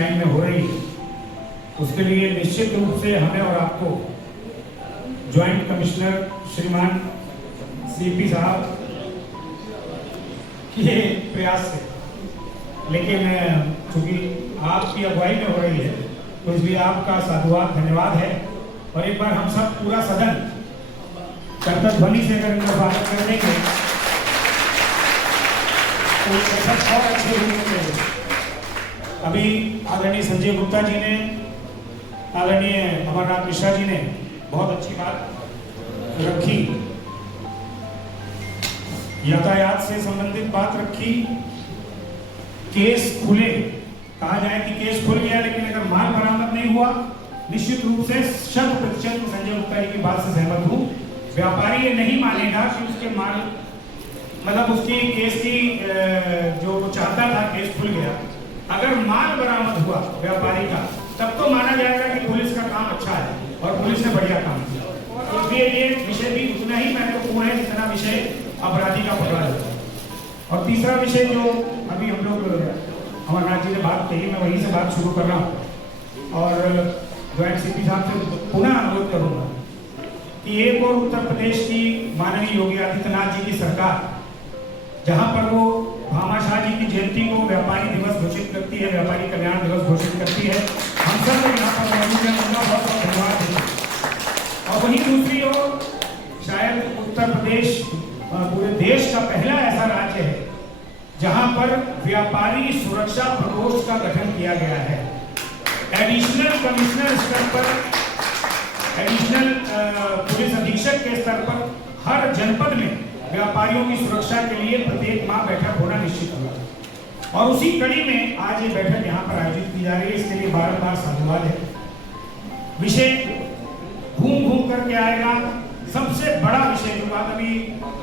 Time में हो रही है, उसके लिए निश्चित रूप से हमें और आपको ज्वाइंट कमिश्नर श्रीमान सीपी साहब के प्रयास से, लेकिन चूंकि आपकी अगुवाई में हो रही है तो इसलिए आपका साधुवाद धन्यवाद है। और एक बार हम सब पूरा सदन कर्तव्य ध्वनि से अगर इनका स्वागत कर देंगे तो और अच्छे होंगे। अभी आदरणीय संजय गुप्ता जी ने, आदरणीय अमरनाथ मिश्रा जी ने बहुत अच्छी बात रखी, यातायात से संबंधित बात रखी। केस खुले, कहा जाए कि केस खुल गया लेकिन अगर माल बरामद नहीं हुआ, निश्चित रूप से 100% संजय गुप्ता जी की बात से सहमत हूं। व्यापारी ये नहीं मानेगा कि उसके माल मतलब उसकी केस की जो वो चाहता था केस खुल गया, अगर माल बरामद हुआ व्यापारी का तब तो माना जाएगा कि पुलिस का काम अच्छा है और पुलिस ने बढ़िया काम किया। तो इसलिए ये विषय भी उतना ही महत्वपूर्ण है जितना विषय अपराधी का पकड़ा जाता है। और तीसरा विषय जो अभी हम लोग अमरनाथ जी ने बात कही, मैं वहीं से बात शुरू कर रहा हूँ और ज्वाइंट सीपी साहब से पुनः अनुरोध करूंगा कि एक और उत्तर प्रदेश की माननीय योगी आदित्यनाथ जी की सरकार, जहां पर वो भामाशाह जी की जयंती को व्यापारी दिवस घोषित करती है, व्यापारी कल्याण दिवस घोषित करती है, हम सब लोग यहाँ पर मौजूद हैं, उनका बहुत बहुत धन्यवाद है। और वहीं दूसरी ओर शायद उत्तर प्रदेश पूरे देश का पहला ऐसा राज्य है जहां पर व्यापारी सुरक्षा प्रकोष्ठ का गठन किया गया है। एडिशनल कमिश्नर स्तर पर, एडिशनल पुलिस अधीक्षक के स्तर पर हर जनपद में व्यापारियों की सुरक्षा के लिए प्रत्येक माह बैठक होना निश्चित हुआ और उसी कड़ी में आज ये बैठक यहाँ पर आयोजित की जा रही है। इसके लिए बार-बार साधुवाद है। विषय घूम घूम करके आएगा। सबसे बड़ा विषय जो बात अभी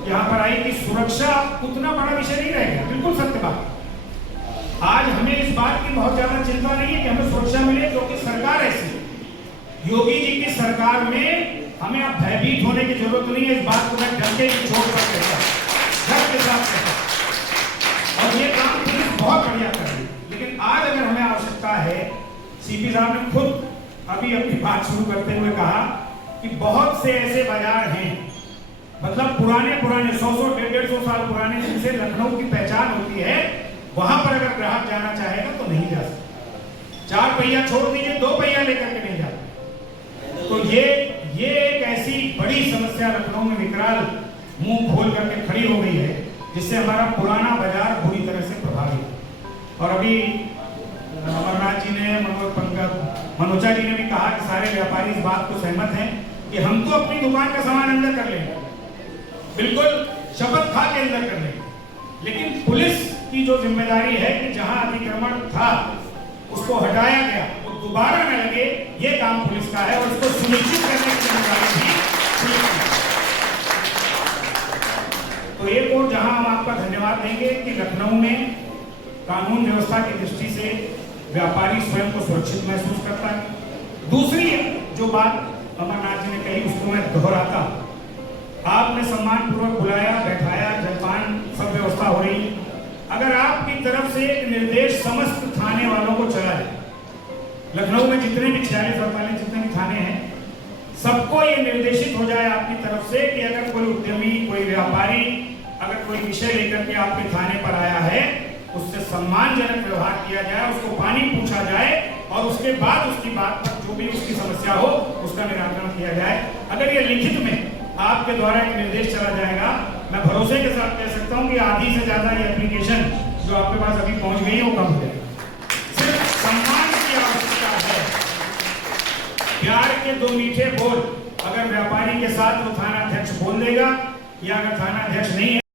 यहाँ पर आई कि सुरक्षा उतना बड़ा विषय नहीं रहेगा, बिल्कुल सत्य बात। आज हमें इस बात की बहुत ज्यादा चिंता नहीं है कि हमें सुरक्षा मिले, क्योंकि सरकार ऐसी है। योगी जी की सरकार में हमें अब भयभीत होने की जरूरत नहीं है। इस बात को मैं डरते की चोट पर कहता हूं, डर के साथ कहता हूं। और ये काम पुलिस बहुत बढ़िया कर रही है। लेकिन आज अगर हमें आवश्यकता है, सीपी साहब ने खुद अभी अपनी बात शुरू करते हुए कहा कि बहुत से ऐसे बाजार हैं, मतलब पुराने 100-100, 150 साल पुराने, जिनसे लखनऊ की पहचान होती है, वहां पर अगर ग्राहक जाना चाहेगा तो नहीं जा सकता। 4 पहिया छोड़ दीजिए, 2 पहिया लेकर के नहीं जाता। तो ये एक ऐसी बड़ी समस्या लखनऊ में विकराल मुंह खोल करके खड़ी हो गई है, जिससे हमारा पुराना बाजार बुरी तरह से प्रभावित है। और अभी अमरनाथ जी ने, मनोजा जी ने भी कहा कि सारे व्यापारी इस बात को सहमत हैं कि हम तो अपनी दुकान का सामान अंदर कर लेंगे, बिल्कुल शपथ खा के अंदर कर लेंगे, लेकिन पुलिस की जो जिम्मेदारी है कि जहां अतिक्रमण था उसको हटाया गया, वो दोबारा न लगे, ये काम पुलिस का है और उसको सुनिश्चित करने की जिम्मेदारी भी पुलिस की। तो एक और जहां हम आपका धन्यवाद देंगे कि लखनऊ में कानून व्यवस्था की दृष्टि से व्यापारी स्वयं को सुरक्षित महसूस करता है। दूसरी जो बात अमरनाथ जी ने कही उसको मैं दोहराता, आपने सम्मानपूर्वक बुलाया, बैठाया, जलपान सब व्यवस्था हो रही। अगर आपकी तरफ से एक निर्देश समस्त थाने वालों को चला जाए, लखनऊ में जितने भी 46-48 जितने भी थाने हैं, सबको ये निर्देशित हो जाए आपकी तरफ से कि अगर कोई उद्यमी, कोई व्यापारी अगर कोई विषय लेकर के आपके थाने पर आया है, उससे सम्मानजनक व्यवहार किया जाए, उसको पानी पूछा जाए और उसके बाद उसकी बात पर जो भी उसकी समस्या हो उसका निराकरण किया जाए। अगर ये लिखित में आपके द्वारा एक निर्देश चला जाएगा, मैं भरोसे के साथ कह सकता हूं कि आधी से ज्यादा ये एप्लीकेशन जो आपके पास अभी पहुंच गई है वो कम हो जाएगी। सिर्फ सम्मान की आवश्यकता है, प्यार के 2 मीठे बोल अगर व्यापारी के साथ वो थाना अध्यक्ष बोल देगा, या अगर थाना अध्यक्ष नहीं है